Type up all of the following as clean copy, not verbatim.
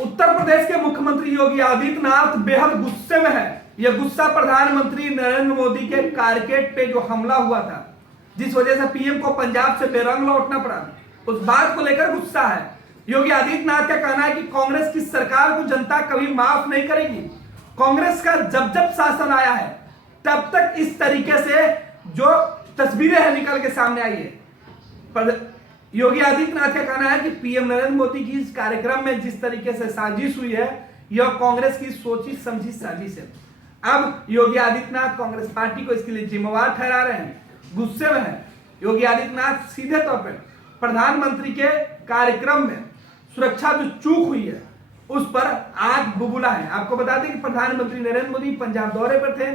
उत्तर प्रदेश के मुख्यमंत्री योगी आदित्यनाथ बेहद गुस्से में है। यह गुस्सा प्रधानमंत्री नरेंद्र मोदी के कारकेड पे जो हमला हुआ था, जिस वजह से पीएम को पंजाब से बेरंग लौटना पड़ा, उस बात को लेकर गुस्सा है। योगी आदित्यनाथ का कहना है कि कांग्रेस की सरकार को जनता कभी माफ नहीं करेगी। कांग्रेस का जब जब शासन आया है तब तक इस तरीके से जो तस्वीरें हैं निकल के सामने आई है। पर योगी आदित्यनाथ का कहना है कि पीएम नरेंद्र मोदी की इस कार्यक्रम में जिस तरीके से साजिश हुई है, यह कांग्रेस की सोची समझी साजिश है। अब योगी आदित्यनाथ कांग्रेस पार्टी को इसके लिए जिम्मेवार ठहरा रहे हैं, गुस्से में है। योगी आदित्यनाथ सीधे तौर पर प्रधानमंत्री के कार्यक्रम में सुरक्षा जो चूक हुई है उस पर आग बुबुला है। आपको बता दें कि प्रधानमंत्री नरेंद्र मोदी पंजाब दौरे पर थे।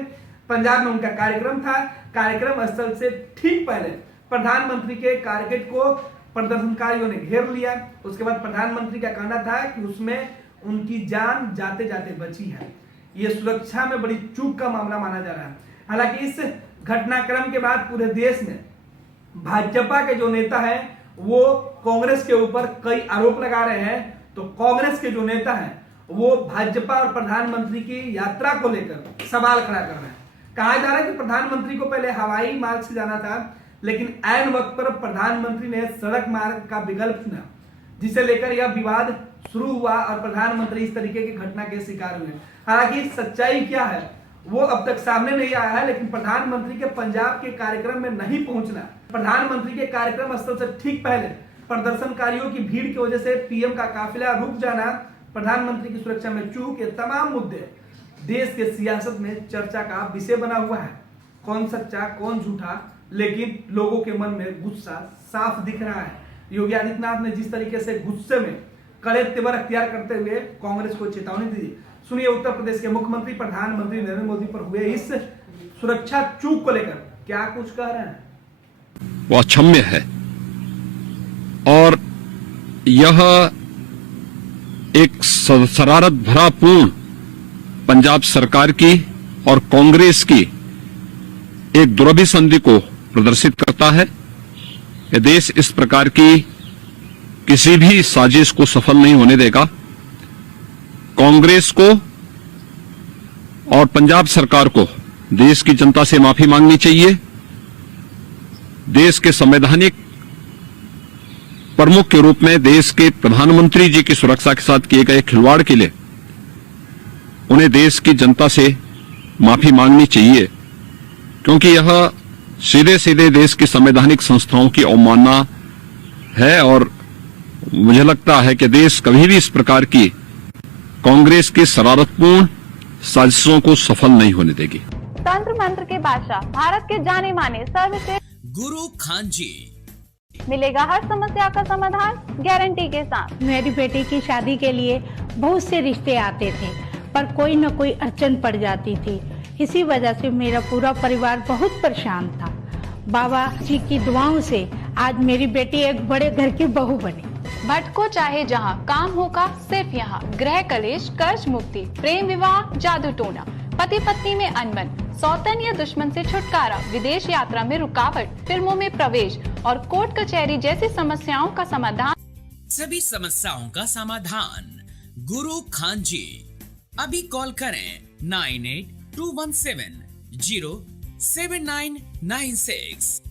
पंजाब में उनका कार्यक्रम था। कार्यक्रम स्थल से ठीक पहले प्रधानमंत्री के कारकेड को प्रदर्शनकारियों ने घेर लिया। उसके बाद प्रधानमंत्री का कहना था कि उसमें उनकी जान जाते जाते बची है। यह सुरक्षा में बड़ी चूक का मामला माना जा रहा है। हालांकि इस घटनाक्रम के बाद पूरे देश में भाजपा के जो नेता हैं वो कांग्रेस के ऊपर कई आरोप लगा रहे हैं, तो कांग्रेस के जो नेता हैं वो भाजपा और प्रधानमंत्री की यात्रा को लेकर सवाल खड़ा कर रहे हैं। कहा जा रहा है कि प्रधानमंत्री को पहले हवाई मार्ग से जाना था, लेकिन ऐन वक्त पर प्रधानमंत्री ने सड़क मार्ग का विकल्प चुना, जिसे लेकर यह विवाद शुरू हुआ और प्रधानमंत्री इस तरीके की घटना के शिकार हुए। हालांकि सच्चाई क्या है वो अब तक सामने नहीं आया है, लेकिन प्रधानमंत्री के पंजाब के कार्यक्रम में नहीं पहुंचना, प्रधानमंत्री के कार्यक्रम स्थल से ठीक पहले प्रदर्शनकारियों की भीड़ की वजह से पीएम का काफिला रुक जाना, प्रधानमंत्री की सुरक्षा में चूक, ये तमाम मुद्दे देश के सियासत में चर्चा का विषय बना हुआ है। कौन सच्चा कौन झूठा, लेकिन लोगों के मन में गुस्सा साफ दिख रहा है। योगी आदित्यनाथ ने जिस तरीके से गुस्से में कड़े तेवर अख्तियार करते हुए कांग्रेस को चेतावनी दी, सुनिए उत्तर प्रदेश के मुख्यमंत्री प्रधानमंत्री नरेंद्र मोदी पर हुए इस सुरक्षा चूक को लेकर क्या कुछ कह रहे हैं। वो अक्षम्य है और यह एक शरारत भरा पूर्ण पंजाब सरकार की और कांग्रेस की एक दुरभिसंधि को प्रदर्शित करता है। यह देश इस प्रकार की किसी भी साजिश को सफल नहीं होने देगा। कांग्रेस को और पंजाब सरकार को देश की जनता से माफी मांगनी चाहिए। देश के संवैधानिक प्रमुख के रूप में देश के प्रधानमंत्री जी की सुरक्षा के साथ किए गए खिलवाड़ के लिए उन्हें देश की जनता से माफी मांगनी चाहिए, क्योंकि यह सीधे सीधे देश की संवैधानिक संस्थाओं की अवमानना है और मुझे लगता है कि देश कभी भी इस प्रकार की कांग्रेस की शरारतपूर्ण साजिशों को सफल नहीं होने देगी। तंत्र मंत्र के बादशाह, भारत के जाने माने सर्वश्रेष्ठ गुरु खान जी, मिलेगा हर समस्या का समाधान गारंटी के साथ। मेरी बेटी की शादी के लिए बहुत से रिश्ते आते थे, पर कोई न कोई अड़चन पड़ जाती थी। इसी वजह से मेरा पूरा परिवार बहुत परेशान था। बाबा जी की दुआओं से आज मेरी बेटी एक बड़े घर की बहू बनी। भटको चाहे जहाँ, काम होगा सिर्फ यहाँ। गृह कलेश, कर्ज मुक्ति, प्रेम विवाह, जादू टोना, पति पत्नी में अनबन, सौतन या दुश्मन से छुटकारा, विदेश यात्रा में रुकावट, फिल्मों में प्रवेश और कोर्ट कचहरी जैसी समस्याओं का समाधान। सभी समस्याओं का समाधान गुरु खान जी। अभी कॉल करें 9821707996।